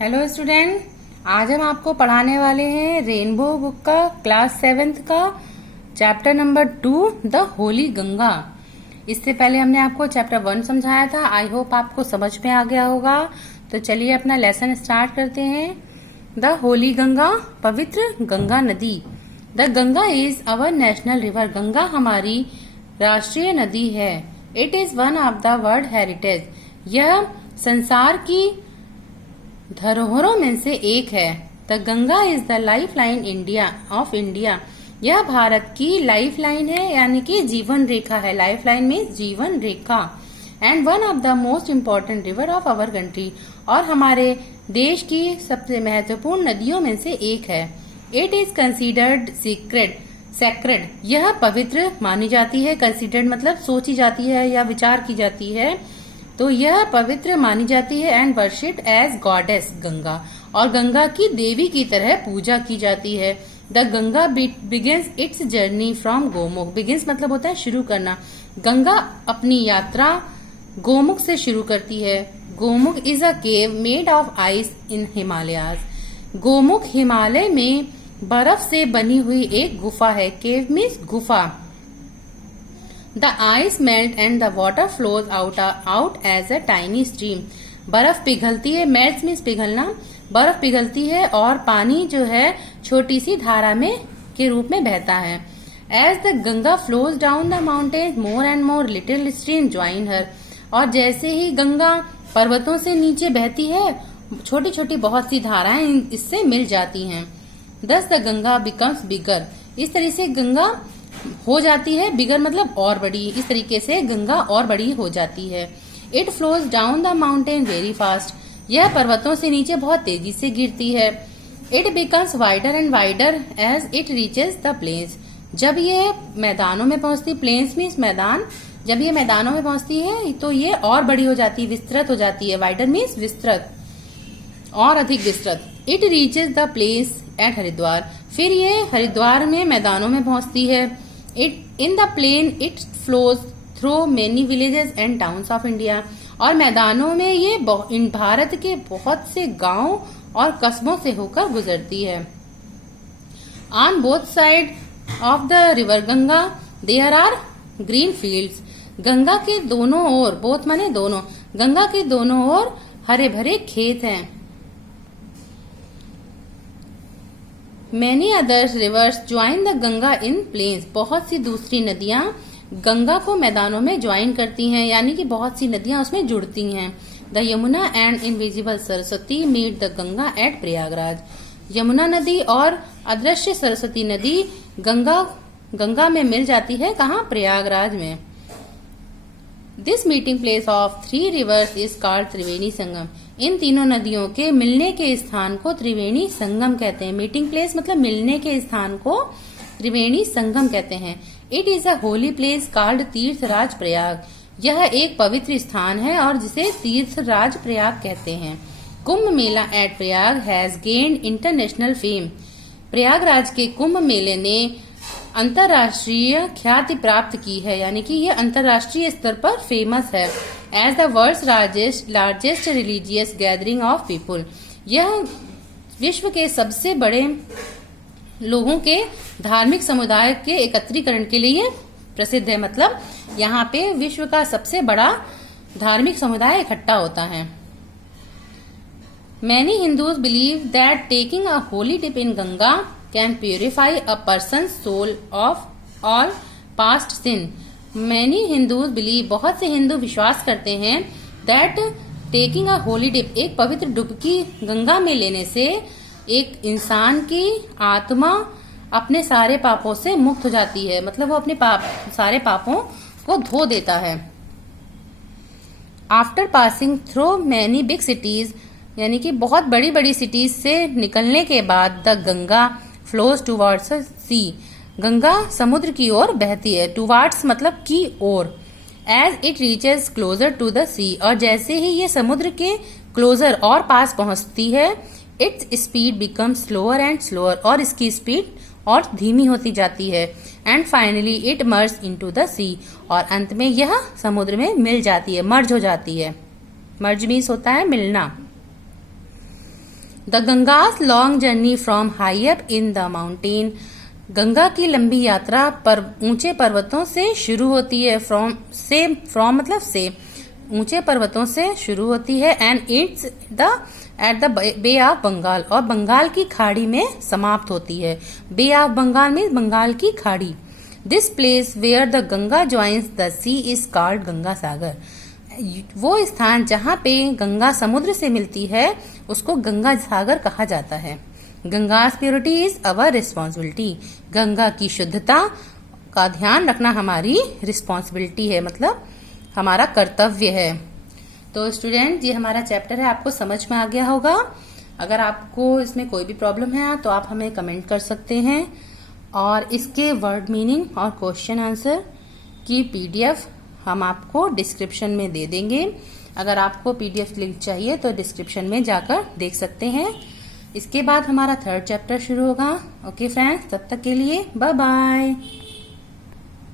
Hello student, आज हम आपको पढ़ाने वाले हैं रेनबो बुक का क्लास 7th का chapter number 2 the Holi Ganga. इससे पहले हमने आपको चैप्टर 1 समझाया था। आई होप आपको समझ में आ गया होगा। तो चलिए अपना लेसन स्टार्ट करते हैं। द होली गंगा, पवित्र गंगा नदी। The Ganga is our national river. Ganga हमारी राष्ट्रीय नदी है। It is one of the world heritage. यह संसार की धरोहरों में से एक है। The Ganga is the life line of India. यह भारत की लाइफ लाइन है, यानी कि जीवन रेखा है। लाइफ लाइन में जीवन रेखा। And one of the most important river of our country. और हमारे देश की सबसे महत्वपूर्ण नदियों में से एक है। It is considered sacred. यह पवित्र मानी जाती है। कंसिडर्ड मतलब सोची जाती है या विचार की जाती है, तो यह पवित्र मानी जाती है। And worshipped as goddess Ganga, और गंगा की देवी की तरह पूजा की जाती है। The Ganga begins it's journey from Gomukh. Begins मतलब होता है शुरू करना। गंगा अपनी यात्रा गोमुख से शुरू करती है। Gomukh is a cave made of ice in Himalayas. Gomukh Himalaya में बर्फ से बनी हुई एक गुफा है। केव मीन्स गुफा। The ice melt and the water flows out as a tiny stream. बर्फ पिघलती है। मेल्ट मीन्स पिघलना। बर्फ पिघलती है और पानी जो है छोटी सी धारा में के रूप में बहता है। As the Ganga flows down the mountains, more and more little streams join her. और जैसे ही गंगा पर्वतों से नीचे बहती है, छोटी छोटी बहुत सी धाराएं इससे मिल जाती हैं। Thus the Ganga becomes bigger. इस तरह से गंगा हो जाती है बिगर मतलब और बड़ी। इस तरीके से गंगा और बड़ी हो जाती है। It flows down the mountain very fast. यह पर्वतों से नीचे बहुत तेजी से गिरती है। It becomes wider and wider as it reaches the plains. जब ये मैदानों में पहुंचती, प्लेन्स मीन्स मैदान, जब ये मैदानों में पहुंचती है तो ये और बड़ी हो जाती है, विस्तृत हो जाती है। वाइडर मीन्स विस्तृत, और अधिक विस्तृत। It reaches the place at Haridwar. फिर ये हरिद्वार में मैदानों में पहुंचती है। In the plain it flows through many villages and towns of India. और मैदानों में ये भारत के बहुत से गांव और कस्बों से होकर गुजरती है। On both side of the river Ganga there are green fields. Ganga के दोनों ओर, both माने दोनों, गंगा के दोनों ओर हरे भरे खेत हैं। Many other rivers join the Ganga in plains. बहुत सी दूसरी नदियां गंगा को मैदानों में ज्वाइन करती हैं, यानी कि बहुत सी नदियां उसमें जुड़ती हैं। The Yamuna and invisible Saraswati meet the Ganga at Prayagraj. Yamuna नदी और अदृश्य सरस्वती नदी गंगा में मिल जाती है। कहाँ? प्रयागराज में। This meeting place of 3 rivers is called Triveni Sangam. इन तीनों नदियों के मिलने के स्थान को त्रिवेणी संगम कहते हैं। मीटिंग प्लेस मतलब मिलने के स्थान को त्रिवेणी संगम कहते हैं। It is a holy place called Tirthraj Prayag. यह एक पवित्र स्थान है और जिसे तीर्थराज प्रयाग कहते हैं। Kumbh Mela at Prayag has gained international fame. Prayagraj के कुंभ मेले ने अंतर्राष्ट्रीय ख्याति प्राप्त की है, यानी कि यह अंतर्राष्ट्रीय स्तर पर फेमस है। As the world's largest religious gathering of people. यह विश्व के सबसे बड़े लोगों के धार्मिक समुदाय के एकत्रीकरण के लिए प्रसिद्ध है। मतलब यहाँ पे विश्व का सबसे बड़ा धार्मिक समुदाय इकट्ठा होता है। Many Hindus believe that taking a holy dip in Ganga can purify a person's soul of all past sin. Many Hindus believe, बहुत से हिंदू विश्वास करते हैं, that taking a holy dip, एक पवित्र डुबकी गंगा में लेने से एक इंसान की आत्मा अपने सारे पापों से मुक्त हो जाती है। मतलब वो अपने सारे पापों को धो देता है। After passing through many big cities, यानी कि बहुत बड़ी बड़ी सिटीज से निकलने के बाद the Ganga flows towards sea. Ganga समुद्र की ओर बहती है। टूवर्ड्स मतलब की ओर। As it reaches closer to the sea. और जैसे ही ये समुद्र के क्लोजर और पास पहुंचती है, its speed become slower and slower. और इसकी स्पीड और धीमी होती जाती है। And finally it merge into the sea. और अंत में यह समुद्र में मिल जाती है, मर्ज हो जाती है। मर्ज मीन्स होता है मिलना। The Ganga's long journey from high up in the mountain. Ganga की लंबी यात्रा पर ऊंचे पर्वतों से शुरू होती है। फ्रॉम मतलब से, ऊंचे पर्वतों से शुरू होती है। And it's at the bay of Bengal, और बंगाल की खाड़ी में समाप्त होती है। बे ऑफ बंगाल में बंगाल की खाड़ी। This place where the Ganga joins the sea is called Ganga Sagar. वो स्थान जहाँ पे गंगा समुद्र से मिलती है उसको गंगा सागर कहा जाता है। Ganga's purity is our responsibility. Ganga की शुद्धता का ध्यान रखना हमारी रिस्पॉन्सिबिलिटी है, मतलब हमारा कर्तव्य है। तो स्टूडेंट, ये हमारा चैप्टर है, आपको समझ में आ गया होगा। अगर आपको इसमें कोई भी प्रॉब्लम है तो आप हमें कमेंट कर सकते हैं, और इसके वर्ड मीनिंग और क्वेश्चन आंसर की पीडीएफ हम आपको डिस्क्रिप्शन में दे देंगे। अगर आपको पीडीएफ लिंक चाहिए तो डिस्क्रिप्शन में जाकर देख सकते हैं। इसके बाद हमारा 3rd चैप्टर शुरू होगा। ओके फ्रेंड्स, तब तक के लिए बाय बाय।